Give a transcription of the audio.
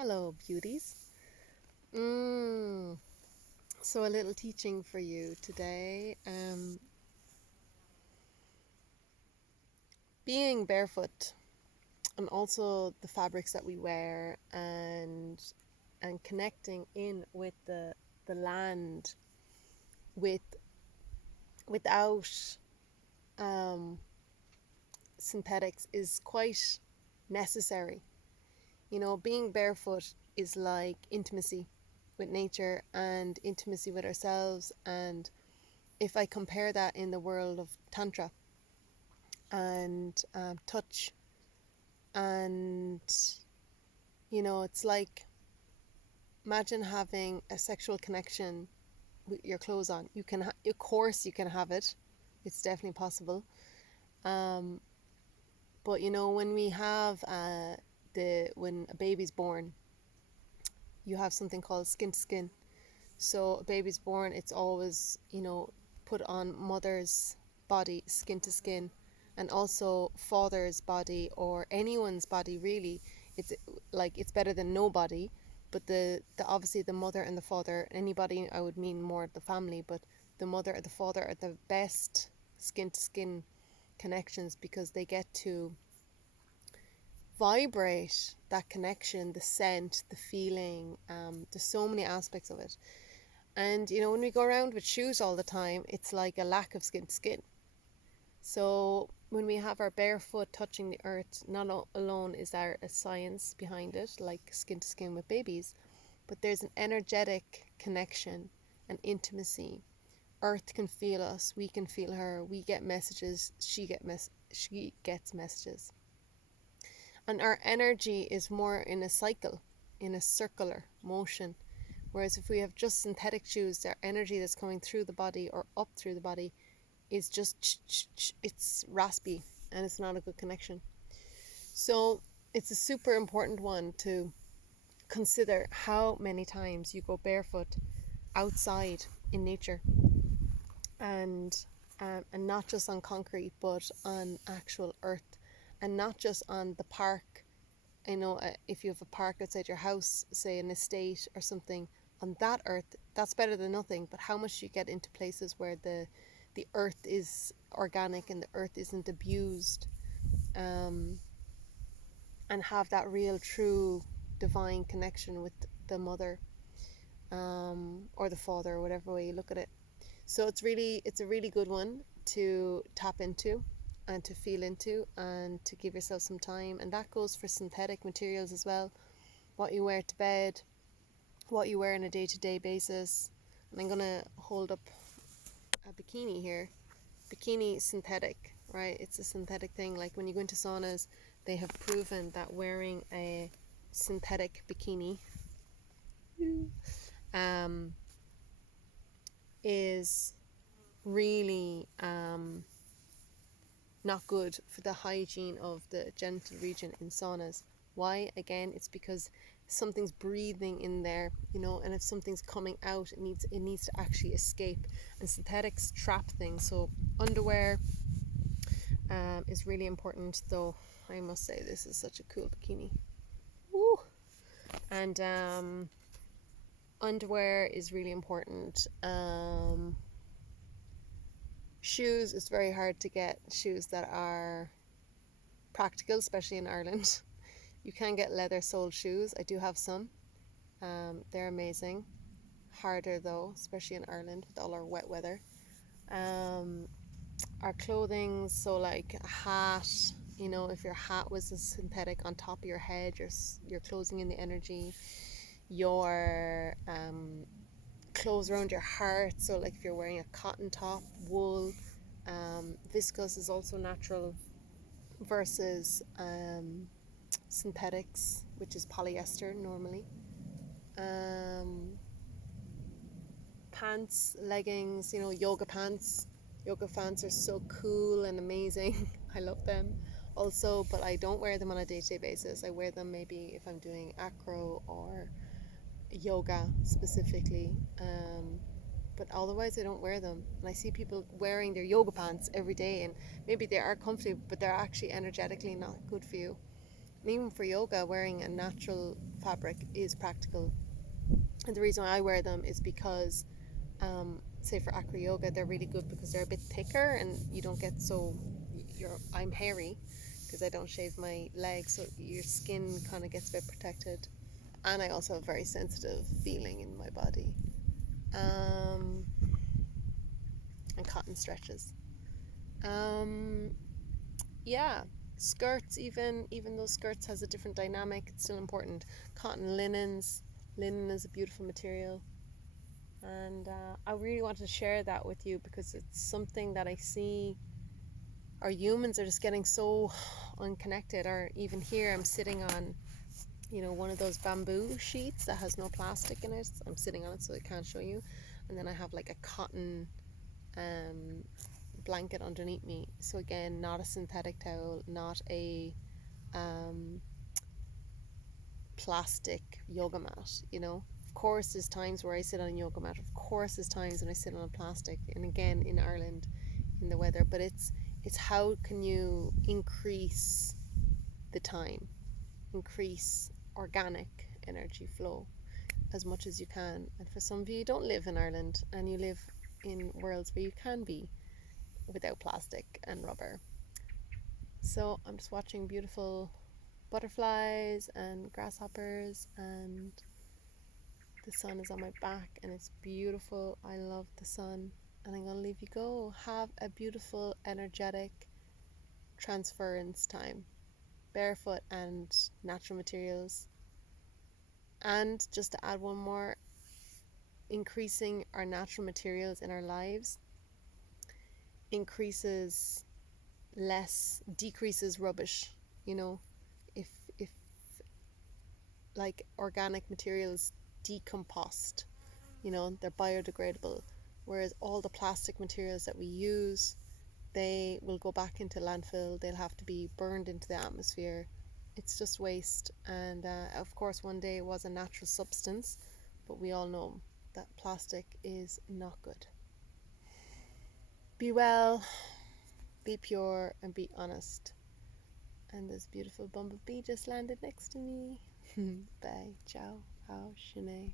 Hello, beauties. Mm, so a little teaching for you today. Being barefoot and also the fabrics that we wear and connecting in with the land with without um, synthetics is quite necessary. You know, being barefoot is like intimacy with nature and intimacy with ourselves. And if I compare that in the world of Tantra and touch, and it's like, imagine having a sexual connection with your clothes on. You can, of course, you can have it. It's definitely possible. Um, but when we have when a baby's born, you have something called skin to skin. So a baby's born, it's always, put on mother's body, skin to skin, and also father's body or anyone's body really. It's like it's better than nobody, but the obviously the mother and the father, anybody, I would mean more the family, but the mother or the father are the best skin to skin connections because they get to vibrate that connection, the scent, the feeling. There's so many aspects of it. And when we go around with shoes all the time, it's like a lack of skin to skin. So when we have our bare foot touching the earth, not alone is there a science behind it, like skin to skin with babies, but there's an energetic connection, an intimacy. Earth can feel us, we can feel her, we get messages, she gets messages. And our energy is more in a cycle, in a circular motion. Whereas if we have just synthetic shoes, their energy that's coming through the body or up through the body is just, it's raspy and it's not a good connection. So it's a super important one to consider how many times you go barefoot outside in nature, and not just on concrete but on actual earth, and not just on the park. If you have a park outside your house, say an estate or something, on that earth, that's better than nothing. But how much you get into places where the earth is organic and the earth isn't abused, and have that real, true, divine connection with the mother, or the father, or whatever way you look at it. So it's a really good one to tap into and to feel into and to give yourself some time. And that goes for synthetic materials as well. What you wear to bed, what you wear on a day-to-day basis. And I'm gonna hold up a bikini here. Bikini synthetic, right? It's a synthetic thing. Like when you go into saunas, they have proven that wearing a synthetic bikini is really not good for the hygiene of the genital region in saunas. Why? Again, it's because something's breathing in there, and if something's coming out, it needs to actually escape. And synthetics trap things. So underwear is really important, though I must say this is such a cool bikini. Woo! And underwear is really important. Shoes, it's very hard to get shoes that are practical, especially in Ireland. You can get leather soled shoes. I do have some. They're amazing. Harder though, especially in Ireland with all our wet weather. Our clothing, so like a hat, if your hat was a synthetic on top of your head, you're closing in the energy. Your clothes around your heart, so like if you're wearing a cotton top, wool, viscose is also natural versus synthetics, which is polyester normally. Pants, leggings, yoga pants. Yoga pants are so cool and amazing. I love them also, but I don't wear them on a day-to-day basis. I wear them maybe if I'm doing acro or yoga specifically, but otherwise I don't wear them. And I see people wearing their yoga pants every day, and maybe they are comfy, but they're actually energetically not good for you. And even for yoga, wearing a natural fabric is practical. And the reason why I wear them is because, say for acro yoga, they're really good because they're a bit thicker and you don't get so. I'm hairy because I don't shave my legs, so your skin kind of gets a bit protected. And I also have very sensitive feeling in my body. And cotton stretches. Um, yeah, skirts, even though skirts has a different dynamic, it's still important. Cotton linens. Linen is a beautiful material. And I really wanted to share that with you because it's something that I see our humans are just getting so unconnected. Or even here, I'm sitting on, one of those bamboo sheets that has no plastic in it. I'm sitting on it so I can't show you. And then I have like a cotton blanket underneath me. So again, not a synthetic towel, not a plastic yoga mat. Of course there's times where I sit on a yoga mat, of course there's times when I sit on a plastic, and again in Ireland in the weather, but it's how can you increase the time, increase organic energy flow as much as you can. And for some of you don't live in Ireland and you live in worlds where you can be without plastic and rubber. So I'm just watching beautiful butterflies and grasshoppers, and the sun is on my back and it's beautiful. I love the sun, and I'm gonna leave you go. Have a beautiful, energetic transference time, barefoot and natural materials. And just to add one more, increasing our natural materials in our lives decreases rubbish. If like organic materials decompost, they're biodegradable, whereas all the plastic materials that we use, they will go back into landfill. They'll have to be burned into the atmosphere. It's just waste. And of course one day it was a natural substance, but we all know that plastic is not good. Be well, be pure, and be honest. And this beautiful bumblebee just landed next to me. Bye, ciao, hao, shine.